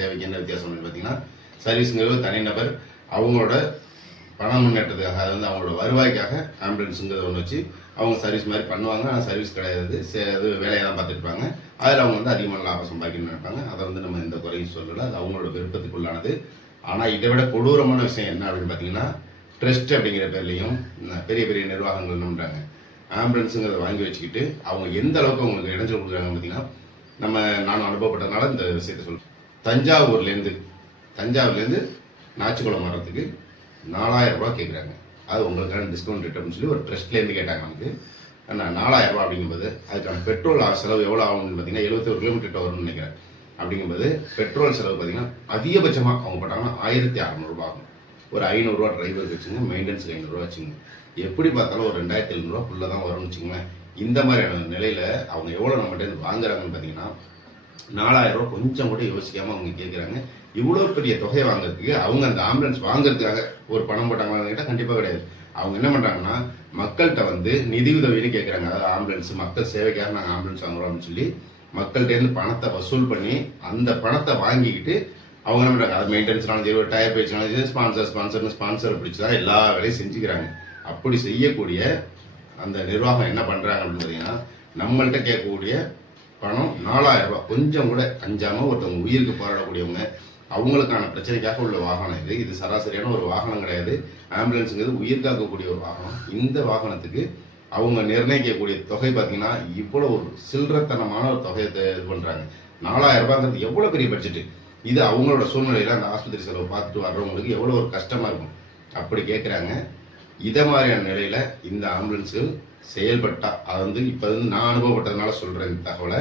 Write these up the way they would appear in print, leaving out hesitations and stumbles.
சேவைக்கு என்ன வித்தியாசம் பார்த்தீங்கன்னா, சர்வீஸுங்கிறது தனிநபர் அவங்களோட பண முன்னேற்றத்துக்காக, அது அவங்களோட வருவாய்க்காக ஆம்புலன்ஸுங்கிறத ஒன்று வச்சு அவங்க சர்வீஸ் மாதிரி பண்ணுவாங்க. ஆனால் சர்வீஸ் கிடையாது, அது வேலையை தான் பார்த்துருப்பாங்க. அதில் அவங்க அதிகமான லாபம் சம்பாதிக்கணும்னு நினைப்பாங்க. அதை நம்ம எந்த குறையும் சொல்லலை, அது அவங்களோட விருப்பத்துக்குள்ளானது. ஆனால் இதை விட கொடூரமான விஷயம் என்ன அப்படின்னு பார்த்தீங்கன்னா, ட்ரஸ்ட் அப்படிங்கிற பேர்லையும் பெரிய பெரிய நிர்வாகங்கள் என்ன பண்ணுறாங்க, ஆம்புலன்ஸுங்கிறத வாங்கி வச்சுக்கிட்டு அவங்க எந்த அளவுக்கு அவங்களுக்கு இடைஞ்சல் கொடுக்குறாங்க பார்த்தீங்கன்னா, நானும் அனுபவப்பட்டதுனால இந்த விஷயத்த சொல்கிறேன். தஞ்சாவூர்லேருந்து நாச்சிக்குளம் வர்றதுக்கு 4000 ரூபா கேட்குறாங்க. அது உங்களுக்கான டிஸ்கவுண்ட் ரேட் அப்படின்னு சொல்லி ஒரு ட்ரஸ்ட்லேருந்து கேட்டாங்க நமக்கு. 4000 ரூபா அப்படிங்கும்போது அதுக்கான பெட்ரோல் செலவு எவ்வளோ ஆகும்னு பார்த்தீங்கன்னா 71 கிலோமீட்டர் வரும்னு நினைக்கிறேன். அப்படிங்கும்போது பெட்ரோல் செலவு பார்த்தீங்கன்னா அதிகபட்சமாக அவங்க போட்டாங்கன்னா 1600 ரூபா ஆகும். ஒரு 500 ரூபா டிரைவருக்கு வச்சுங்க, மெயின்டெனன்ஸுக்கு 500 ரூபா வச்சுங்க. எப்படி பார்த்தாலும் ஒரு 2700 ரூபாக்குள்ளே தான் வரும்னு வச்சுங்களேன். இந்த மாதிரியான நிலையில் அவங்க எவ்வளோ நம்மகிட்ட வாங்குறாங்கன்னு பார்த்தீங்கன்னா 4000 ரூபா கொஞ்சம் கூட யோசிக்காமல் அவங்க கேட்குறாங்க. இவ்வளோ பெரிய தொகையை வாங்குறதுக்கு அவங்க அந்த ஆம்புலன்ஸ் வாங்குறதுக்காக ஒரு பணம் போட்டாங்களான்னு கேட்டால் கண்டிப்பாக கிடையாது. அவங்க என்ன பண்ணுறாங்கன்னா, மக்கள்கிட்ட நிதி உதவின்னு கேட்குறாங்க. அதாவது ஆம்புலன்ஸ் மக்கள் சேவைக்காக நாங்கள் ஆம்புலன்ஸ் வாங்குறோம் அப்படின்னு சொல்லி மக்கள்கிட்டேருந்து பணத்தை வசூல் பண்ணி அந்த பணத்தை வாங்கிக்கிட்டு அவங்க என்ன பண்ணுறாங்க, அது மெயின்டெனன்ஸ்னாலும் சரி, ஒரு டயர் பேச்சுனாலும் சரி, ஸ்பான்சரை பிடிச்சி தான் எல்லா வேலையும் செஞ்சுக்கிறாங்க. அப்படி செய்யக்கூடிய அந்த நிர்வாகம் என்ன பண்ணுறாங்க அப்படின்னு பார்த்தீங்கன்னா, நம்மள்கிட்ட கேட்கக்கூடிய பணம் 4000 ரூபா கொஞ்சம் கூட அஞ்சாமல் ஒருத்தவங்க உயிருக்கு போராடக்கூடியவங்க, அவங்களுக்கான பிரச்சனைக்காக உள்ள வாகனம் இது சராசரியான ஒரு வாகனம் கிடையாது. ஆம்புலன்ஸுங்கிறது உயிர் காக்கக்கூடிய ஒரு வாகனம். இந்த வாகனத்துக்கு அவங்க நிர்ணயிக்கக்கூடிய தொகை பார்த்தீங்கன்னா இவ்வளோ ஒரு சில்லறத்தனமான ஒரு தொகையை இது பண்ணுறாங்க. 4000 ரூபாங்கிறது எவ்வளோ பெரிய பட்ஜெட்டு. இது அவங்களோட சூழ்நிலையில் அந்த ஆஸ்பத்திரி செலவு பார்த்துட்டு வர்றவங்களுக்கு எவ்வளோ ஒரு கஷ்டமாக இருக்கும். அப்படி கேட்குறாங்க. இதை மாதிரியான நிலையில் இந்த ஆம்புலன்ஸுகள் செயல்பட்டா, அது இப்போ நான் அனுபவப்பட்டதுனால சொல்கிறேன் இந்த தகவலை.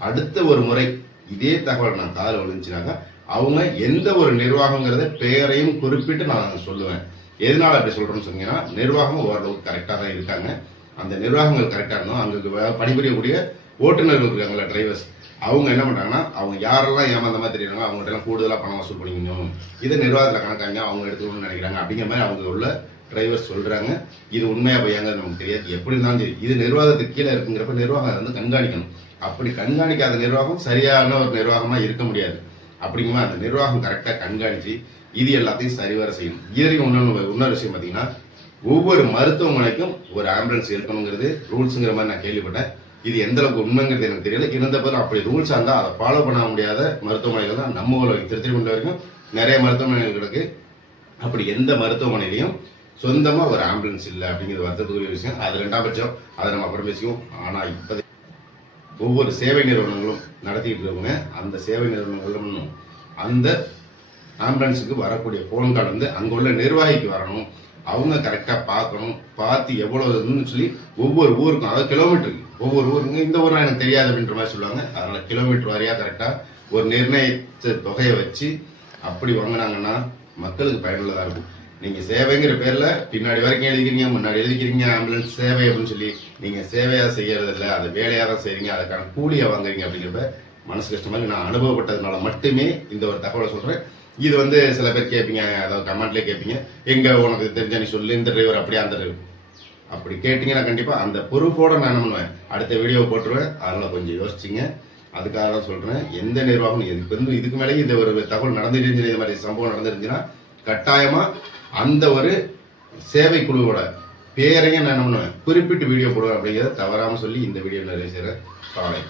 அடுத்த ஒரு முறை இதே தகவல் நான் காதில் விழுந்துச்சுனாக்கா அவங்க எந்த ஒரு நிர்வாகங்கிறத பெயரையும் குறிப்பிட்டு நான் சொல்லுவேன். எதனால அப்படி சொல்கிறேன்னு சொன்னீங்கன்னா, நிர்வாகம் ஓரளவுக்கு கரெக்டாக தான் இருக்காங்க. அந்த நிர்வாகங்கள் கரெக்டாக இருந்தோம். அங்கே பணிபுரியக்கூடிய ஓட்டுநர்கள் இருக்காங்களா, டிரைவர்ஸ், அவங்க என்ன பண்ணுறாங்கன்னா, அவங்க யாரெல்லாம் ஏமாந்த மாதிரி தெரியுறாங்க அவங்கள்ட்ட கூடுதலாக பணம் வசூல் பண்ணிக்கணும், இதை நிர்வாகத்தில் கணக்காங்க அவங்க எடுத்துக்கணும்னு நினைக்கிறாங்க அப்படிங்கிற மாதிரி அவங்க உள்ள டிரைவர்ஸ் சொல்கிறாங்க. இது உண்மையாக பையாங்கிறது நமக்கு தெரியாது. எப்படி இருந்தாலும் சரி, இது நிர்வாகத்துக்கு கீழே இருக்குங்கிறப்ப நிர்வாகம் கண்காணிக்கணும். அப்படி கண்காணிக்காத நிர்வாகம் சரியான ஒரு நிர்வாகமாக இருக்க முடியாது. அப்படிங்குமா அந்த நிர்வாகம் கரெக்டாக கண்காணித்து இது எல்லாத்தையும் சரிவர செய்யும். இதுவரைக்கும் இன்னொரு விஷயம் பார்த்தீங்கன்னா, ஒவ்வொரு மருத்துவமனைக்கும் ஒரு ஆம்புலன்ஸ் இருக்கணுங்கிறது ரூல்ஸுங்கிற மாதிரி நான் கேள்விப்பட்டேன். இது எந்த அளவுக்கு உண்மைங்கிறது எனக்கு தெரியல. இருந்த போது அப்படி ரூல்ஸாக இருந்தால் அதை ஃபாலோ பண்ண முடியாத மருத்துவமனைகள் தான் நம்ம திருத்திருமண்ட வரைக்கும் நிறைய மருத்துவமனைகள் இருக்கு. அப்படி எந்த மருத்துவமனையிலையும் சொந்தமாக ஒரு ஆம்புலன்ஸ் இல்லை அப்படிங்கிறது வருத்தத்துக்குரிய விஷயம். அது 2ஆம் பட்சம், அதை நம்ம அப்புறம் பேசிக்குவோம். ஆனால் இப்போ ஒவ்வொரு சேவை நிறுவனங்களும் நடத்திட்டு இருக்கவங்க அந்த சேவை நிறுவனங்களும் அந்த ஆம்புலன்ஸுக்கு வரக்கூடிய ஃபோன் கால் அங்கே உள்ள நிர்வாகிக்கு வரணும். அவங்க கரெக்டாக பார்க்கணும். பார்த்து எவ்வளோ இதுன்னு சொல்லி ஒவ்வொரு ஊருக்கும், அதாவது கிலோமீட்டருக்கு ஒவ்வொரு ஊருக்கும், இந்த ஊர்லாம் எனக்கு தெரியாது அப்படின்ற மாதிரி சொல்லுவாங்க. அதனால் கிலோமீட்டர் வாரியாக கரெக்டாக ஒரு நிர்ணயித்த தொகையை வச்சு அப்படி வாங்கினாங்கன்னா மக்களுக்கு பயனுள்ளதாக இருக்கும். நீங்கள் சேவைங்கிற பேரில் பின்னாடி வரைக்கும் எழுதிக்கிறீங்க, முன்னாடி எழுதிக்கிறீங்க ஆம்புலன்ஸ் சேவை அப்படின்னு சொல்லி, நீங்கள் சேவையாக செய்கிறது இல்லை, அதை வேலையாக தான் செய்கிறீங்க, அதுக்கான கூலியை வாங்குறீங்க அப்படிங்கிறப்ப மனசு கஷ்டமாக நான் அனுபவப்பட்டதுனால மட்டுமே இந்த ஒரு தகவலை சொல்கிறேன். இது சில பேர் கேட்பீங்க, அதாவது கமெண்ட்லேயே கேட்பீங்க, எங்கே உனக்கு தெரிஞ்ச நீ சொல்லு, இந்த டிரைவர் அப்படியே அந்த டிரைவர் அப்படி கேட்டிங்கன்னா கண்டிப்பாக அந்த பொறுப்போடு நான் என்ன பண்ணுவேன், அடுத்த வீடியோ போட்டுருவேன். அதனால் கொஞ்சம் யோசிச்சிங்க. அதுக்காக தான் சொல்கிறேன். எந்த நிர்வாகம் இதுக்கு மேலே இந்த ஒரு தகவல் நடந்துருந்துச்சு, இது மாதிரி சம்பவம் நடந்துருந்துச்சுன்னா கட்டாயமாக அந்த ஒரு சேவை குழுவோட பேரையும் நான் என்ன பண்ணுவேன், குறிப்பிட்டு வீடியோ போடுவேன். அப்படிங்கிறத தவறாமல் சொல்லி இந்த வீடியோ நிறைய செய்கிறேன். காலை